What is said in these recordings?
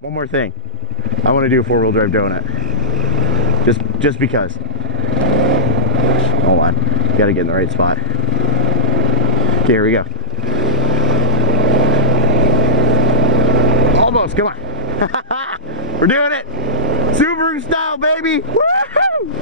one more thing. I want to do a four-wheel drive donut. Just because. Hold on. Gotta get in the right spot. Okay, here we go. Almost, come on. We're doing it. Subaru style, baby. Woohoo!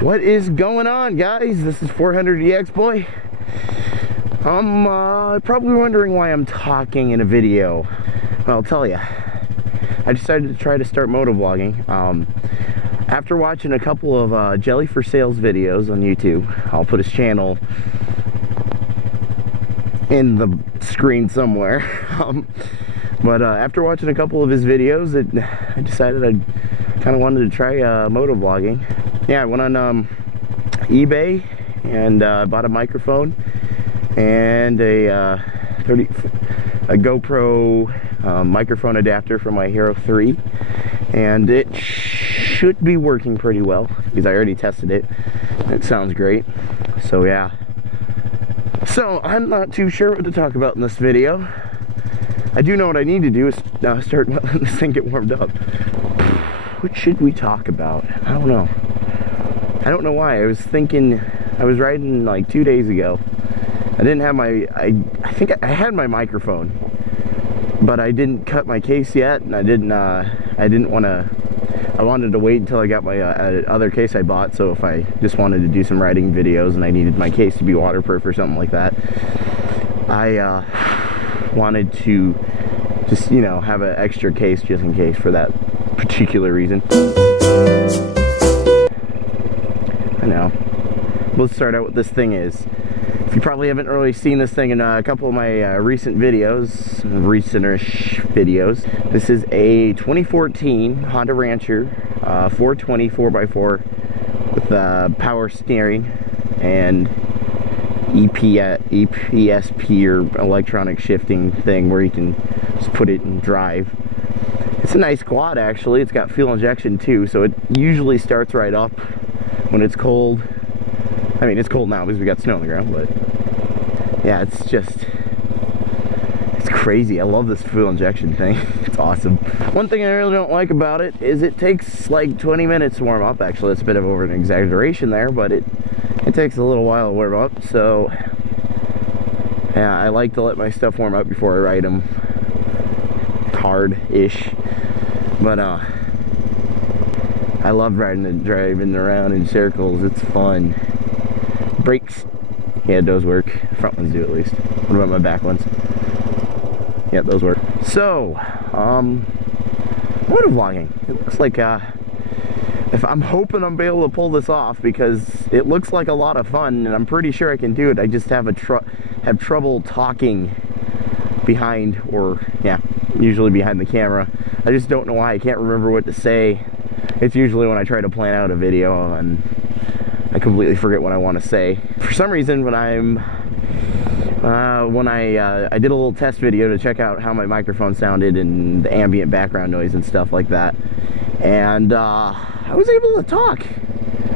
What is going on, guys? This is 400EX boy. Probably wondering why I'm talking in a video. Well, I'll tell you. I decided to try to start motovlogging. After watching a couple of Jelly for Sales videos on YouTube, I'll put his channel in the screen somewhere. But after watching a couple of his videos, I decided I kind of wanted to try motovlogging. Yeah, I went on eBay and bought a microphone and a GoPro microphone adapter for my Hero 3, and it should be working pretty well because I already tested it. It sounds great. So yeah. So I'm not too sure what to talk about in this video. I do know what I need to do is start letting this thing get warmed up. What should we talk about? I don't know. I don't know why. I was thinking, I was riding like 2 days ago. I didn't have my, I think I had my microphone, but I didn't cut my case yet, and I wanted to wait until I got my other case I bought, so if I just wanted to do some riding videos and I needed my case to be waterproof or something like that, I wanted to just, you know, have an extra case just in case for that particular reason. I know. Let's start out what this thing is. You probably haven't really seen this thing in a couple of my recentish videos. This is a 2014 Honda Rancher 420 4x4 with power steering and EPSP or electronic shifting thing where you can just put it and drive. It's a nice quad actually. It's got fuel injection too, so it usually starts right up when it's cold. I mean, it's cold now because we got snow on the ground, but yeah, it's crazy. I love this fuel injection thing. It's awesome. One thing I really don't like about it is it takes like 20 minutes to warm up. Actually, that's a bit of over an exaggeration there, but it takes a little while to warm up. So yeah, I like to let my stuff warm up before I ride them hard-ish. But I love riding and driving around in circles. It's fun. Brakes, yeah, those work. Front ones do at least. What about my back ones? Yeah, those work. So, motovlogging. It looks like if I'm hoping I'm able to pull this off because it looks like a lot of fun and I'm pretty sure I can do it. I just have trouble talking behind, or yeah, usually behind the camera. I just don't know why. I can't remember what to say. It's usually when I try to plan out a video and I completely forget what I want to say. For some reason, when I did a little test video to check out how my microphone sounded and the ambient background noise and stuff like that, and I was able to talk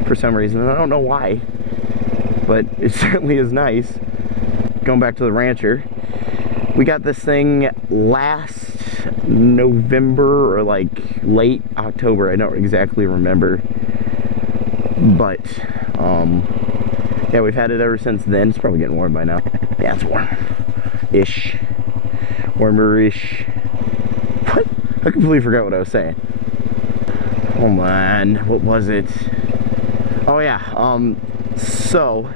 for some reason, and I don't know why, but it certainly is nice. Going back to the Rancher, we got this thing last November or like late October. I don't exactly remember, but yeah, we've had it ever since then. It's probably getting warm by now. Yeah, it's warm-ish. Warmer-ish. What? I completely forgot what I was saying. Hold on, what was it? Oh yeah, so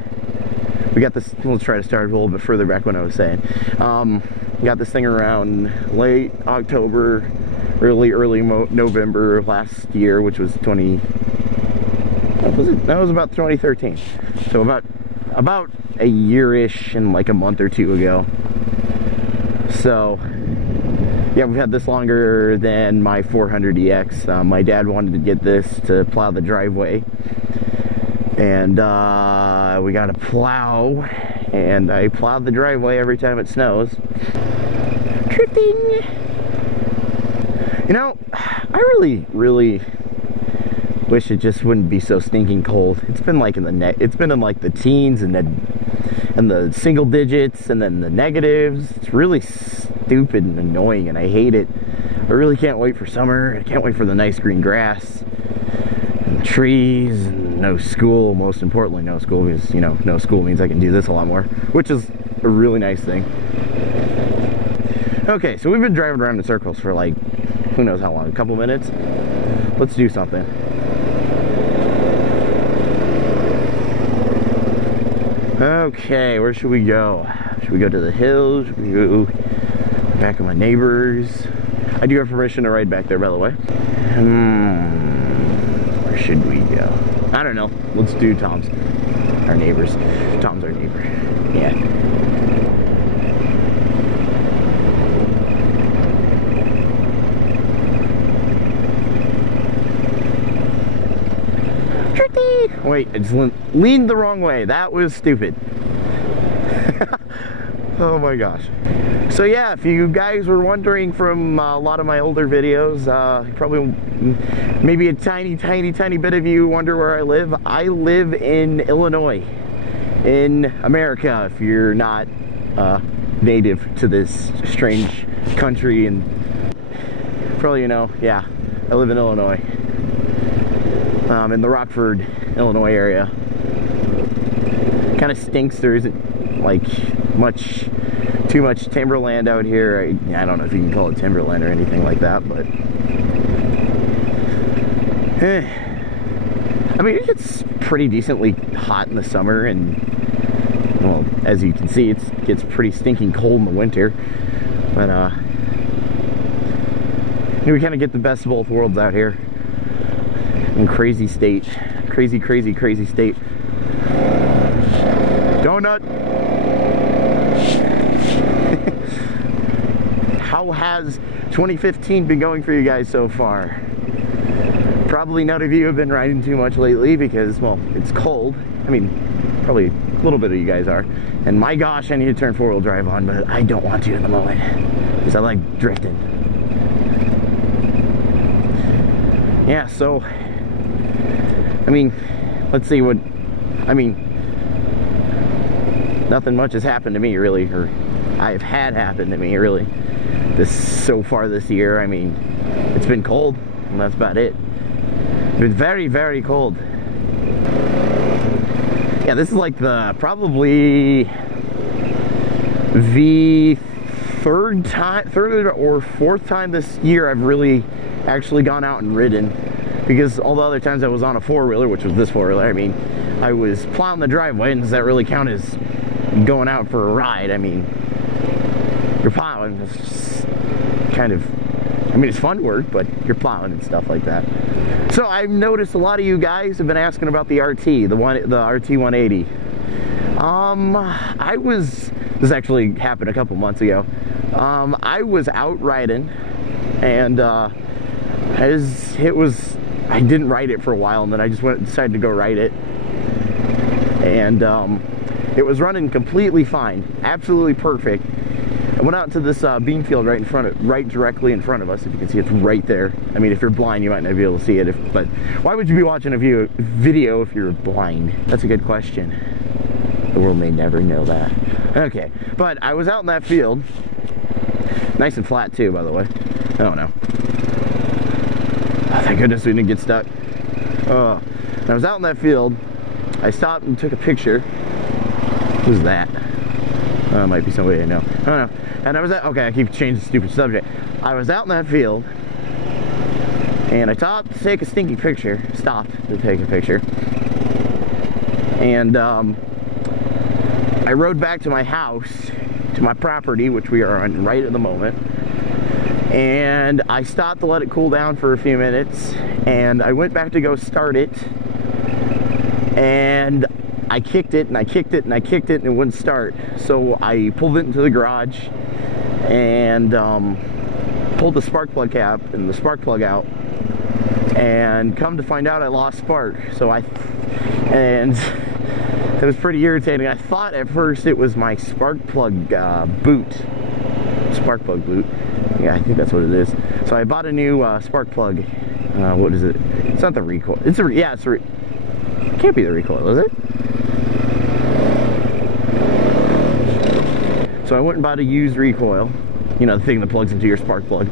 we got this, let's try to start a little bit further back when I was saying. We got this thing around late October, early November of last year, which was what was it? That was about 2013. So about a year-ish and like a month or two ago. So yeah, we've had this longer than my 400EX. My dad wanted to get this to plow the driveway, and we got a plow, and I plowed the driveway every time it snows. Tripping. You know, I really Wish it just wouldn't be so stinking cold. It's been like in the it's been in like the teens and the single digits and then the negatives. It's really stupid and annoying, and I hate it. I really can't wait for summer. I can't wait for the nice green grass and trees and no school. Most importantly, no school, because, you know, no school means I can do this a lot more, which is a really nice thing. Okay, so we've been driving around in circles for like, who knows how long, a couple minutes. Let's do something. Okay, where should we go? Should we go to the hills? Should we go back of my neighbors? I do have permission to ride back there, by the way. Where should we go? I don't know. Let's do Tom's. Our neighbors. Tom's our neighbor. Yeah. Wait, I just leaned the wrong way. That was stupid. Oh my gosh. So yeah, if you guys were wondering from a lot of my older videos, probably maybe a tiny bit of you wonder where I live. I live in Illinois, in America, if you're not native to this strange country. And probably, you know, yeah, I live in Illinois. In the Rockford, Illinois area. Kind of stinks. There isn't like too much timberland out here. I don't know if you can call it timberland or anything like that, but I mean, it gets pretty decently hot in the summer, and well, as you can see, it gets pretty stinking cold in the winter. But we kind of get the best of both worlds out here. In crazy state. Crazy state. Donut! How has 2015 been going for you guys so far? Probably none of you have been riding too much lately because, well, it's cold. I mean, probably a little bit of you guys are. And my gosh, I need to turn four-wheel drive on, but I don't want to at the moment because I like drifting. Yeah, so I mean, let's see what, I mean, nothing much has happened to me really, or I've had happened to me really, so far this year. I mean, it's been cold, and that's about it. It's been very cold. Yeah, this is like probably the third or fourth time this year I've really actually gone out and ridden. Because all the other times I was on a four-wheeler, which was this four-wheeler, I mean, I was plowing the driveway, and does that really count as going out for a ride? I mean, you're plowing, it's just kind of, I mean, it's fun work, but you're plowing and stuff like that. So I've noticed a lot of you guys have been asking about the RT, the RT 180. This actually happened a couple months ago. I was out riding, and I didn't ride it for a while, and then I just decided to go ride it, and it was running completely fine, absolutely perfect. I went out to this bean field right directly in front of us. If you can see, it's right there. I mean, if you're blind, you might not be able to see it, but why would you be watching a video if you're blind? That's a good question. The world may never know that. Okay, but I was out in that field, nice and flat too, by the way. I don't know. Oh, thank goodness we didn't get stuck. Oh, I was out in that field. I stopped and took a picture. Who's that? Oh, it might be somebody I know. I don't know. And I was okay, I keep changing the stupid subject. I was out in that field, and I stopped to take a stinky picture. Stopped to take a picture. And I rode back to my house, to my property, which we are on right at the moment. And I stopped to let it cool down for a few minutes, and I went back to go start it, and I kicked it, and I kicked it, and I kicked it, and it wouldn't start. So I pulled it into the garage, and pulled the spark plug cap and the spark plug out, and come to find out I lost spark. So and it was pretty irritating. I thought at first it was my spark plug boot. Spark plug boot. Yeah, I think that's what it is. So I bought a new spark plug. What is it? It's not the recoil. It's a, yeah, it's a, it can't be the recoil, is it? So I went and bought a used recoil. You know, the thing that plugs into your spark plug.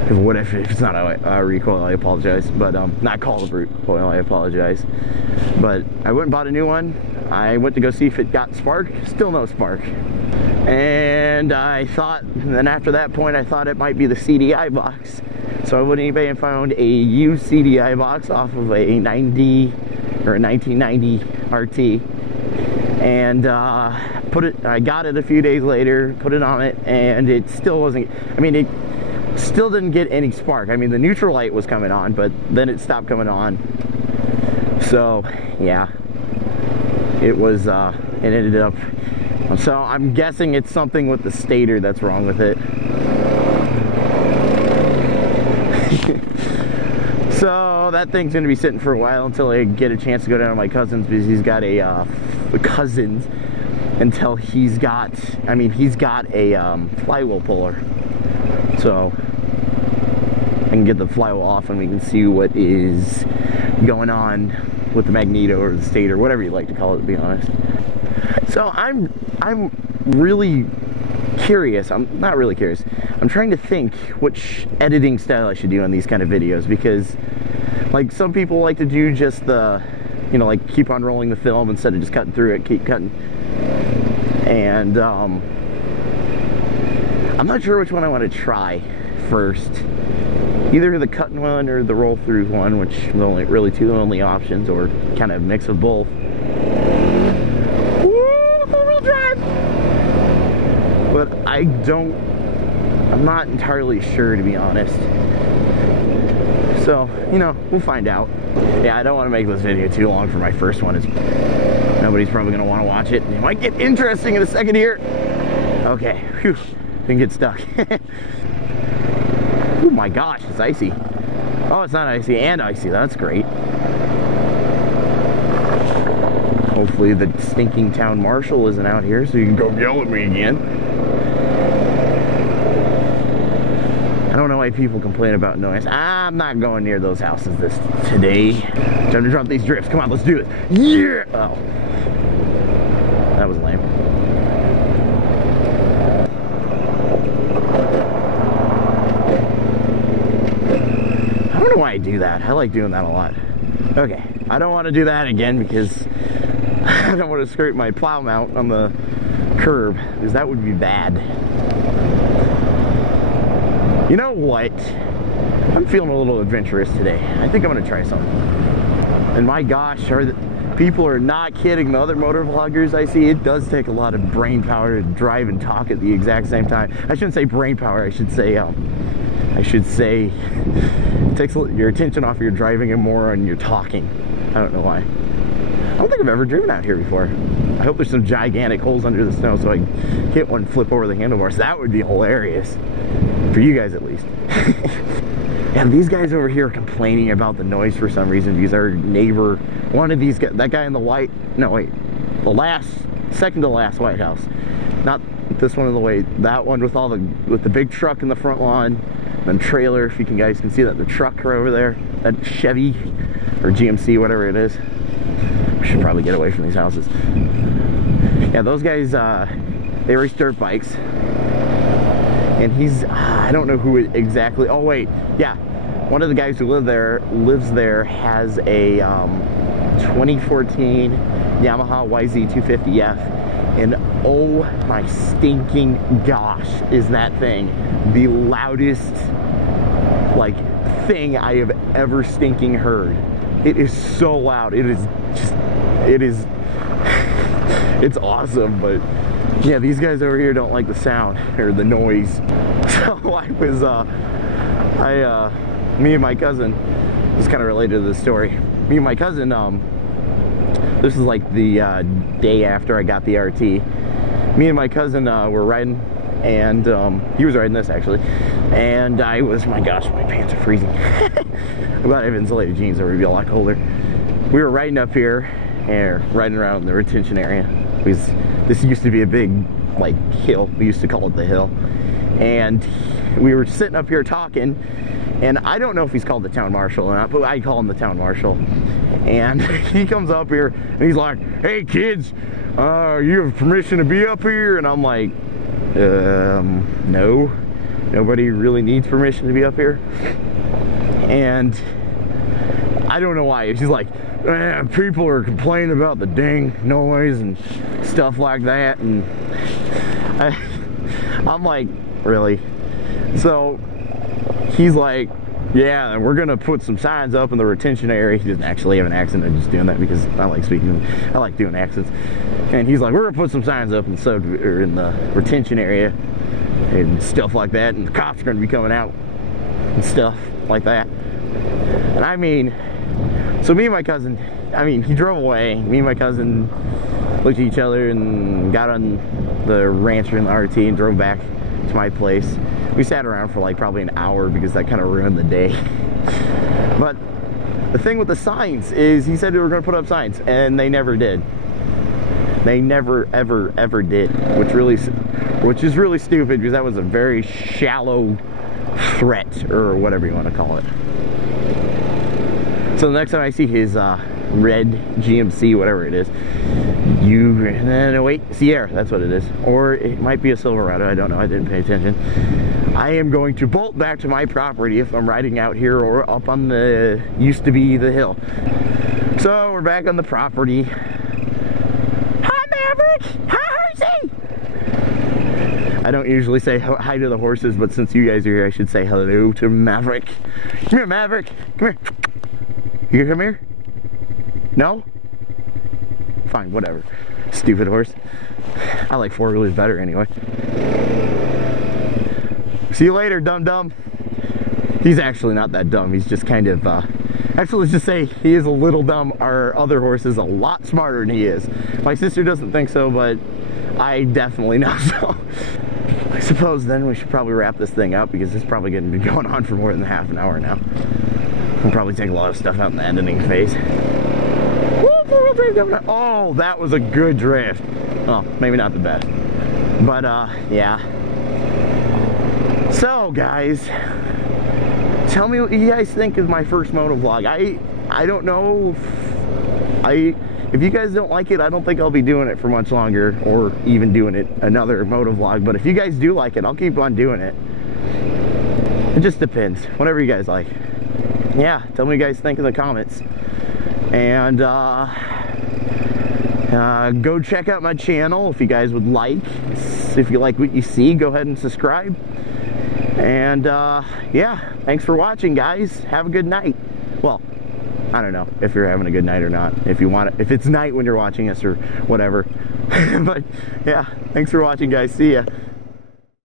Because what if it's not a recoil, I apologize. But, not called a recoil, I apologize. But I went and bought a new one. I went to go see if it got spark. Still no spark. And I thought, and then after that point, I thought it might be the CDI box. So I went on eBay and found a used CDI box off of a 90 or a 1990 RT. And I got it a few days later, put it on it, and it still wasn't, I mean, it still didn't get any spark. I mean, the neutral light was coming on, but then it stopped coming on. So, yeah, it was, it ended up, so I'm guessing it's something with the stator that's wrong with it. So that thing's gonna be sitting for a while until I get a chance to go down to my cousin's, because he's got a until he's got, I mean, he's got a flywheel puller. So I can get the flywheel off and we can see what is going on with the magneto or the stator, whatever you like to call it, to be honest. So I'm really curious. I'm not really curious. I'm trying to think which editing style I should do on these kind of videos, because like some people like to do just the, you know, like keep on rolling the film instead of just cutting through it, keep cutting. And I'm not sure which one I want to try first. Either the cutting one or the roll through one, which are only really two only options, or kind of mix of both. Woo, four-wheel drive! But I'm not entirely sure, to be honest. So, you know, we'll find out. Yeah, I don't want to make this video too long for my first one. Nobody's probably going to want to watch it. It might get interesting in a second here. Okay, phew, didn't get stuck. Oh my gosh, it's icy. Oh, it's not icy and icy. That's great. Hopefully the stinking town marshal isn't out here so you can go yell at me again. I don't know why people complain about noise. I'm not going near those houses today. Time to drop these drifts. Come on, let's do it. Yeah! Oh. That was lame. I don't know why I do that. I like doing that a lot. Okay, I don't want to do that again because I don't want to scrape my plow mount on the curb, because that would be bad. You know what? I'm feeling a little adventurous today. I think I'm gonna try something. And my gosh, people are not kidding. The other motor vloggers I see, it does take a lot of brain power to drive and talk at the exact same time. I shouldn't say brain power, I should say it takes your attention off your driving and more on your talking. I don't know why. I don't think I've ever driven out here before. I hope there's some gigantic holes under the snow so I can hit one, flip over the handlebars. That would be hilarious. For you guys at least. And these guys over here are complaining about the noise for some reason, because our neighbor, one of these guys, that guy in the white, no wait, second to last White House. Not this one in the way, that one with with the big truck in the front lawn, and trailer, if you guys can see that, the truck right over there, that Chevy, or GMC, whatever it is. We should probably get away from these houses. Yeah, those guys, they race dirt bikes. And he's, I don't know who exactly, oh wait, yeah. One of the guys who lives there has a 2014 Yamaha YZ250F. And oh my stinking gosh, is that thing the loudest, like, thing I have ever stinking heard. It is so loud. It is just, it's awesome, but yeah, these guys over here don't like the sound or the noise. So me and my cousin, this is kind of related to the story. Me and my cousin, this is like the day after I got the RT. Me and my cousin were riding, and he was riding this actually. And I was, my gosh, my pants are freezing. I'm glad I have insulated jeans, or it would be a lot colder. We were riding up here, and riding around the retention area. This used to be a big, like, hill. We used to call it the hill. And we were sitting up here talking, And I don't know if he's called the town marshal or not, but I call him the town marshal. And he comes up here and he's like, "Hey kids, you have permission to be up here?" And I'm like, no, nobody really needs permission to be up here. And I don't know why. She's like, people are complaining about the dang noise and stuff like that. And I'm like, really? So he's like, yeah, we're gonna put some signs up in the retention area. He doesn't actually have an accent. I'm just doing that because I like doing accents. And he's like, we're gonna put some signs up in the retention area and stuff like that, and the cops are gonna be coming out and stuff like that. And I mean, so me and my cousin, I mean, he drove away. Me and my cousin looked at each other and got on the Rancher in the RT and drove back to my place. We sat around for like probably an hour because that kind of ruined the day. But the thing with the signs is he said they were going to put up signs, and they never did. They never, ever, ever did, which is really stupid because that was a very shallow threat, or whatever you want to call it. So the next time I see his red GMC, whatever it is, no, wait, Sierra, that's what it is. Or it might be a Silverado, I don't know, I didn't pay attention. I am going to bolt back to my property if I'm riding out here or up on the, used to be the hill. So we're back on the property. Hi Maverick, hi Horsey! I don't usually say hi to the horses, but since you guys are here, I should say hello to Maverick. Come here, Maverick, come here. You come here? No? Fine, whatever. Stupid horse. I like four-wheelers better anyway. See you later, dum-dum. He's actually not that dumb. He's just kind of, actually, let's just say he is a little dumb. Our other horse is a lot smarter than he is. My sister doesn't think so, but I definitely know so. I suppose then we should probably wrap this thing up because it's probably going to be going on for more than half an hour now. We'll probably take a lot of stuff out in the editing phase. Oh, that was a good drift. Oh, maybe not the best. But, yeah. So, guys, tell me what you guys think of my first motovlog. I don't know if you guys don't like it, I don't think I'll be doing it for much longer, or even doing it another motovlog. But if you guys do like it, I'll keep on doing it. It just depends. Whatever you guys like. Yeah, tell me what you guys think in the comments. And go check out my channel if you guys would like. If you like what you see, go ahead and subscribe. And yeah, thanks for watching, guys. Have a good night. Well, I don't know if you're having a good night or not. If you want it, if it's night when you're watching us or whatever. But yeah, thanks for watching, guys. See ya.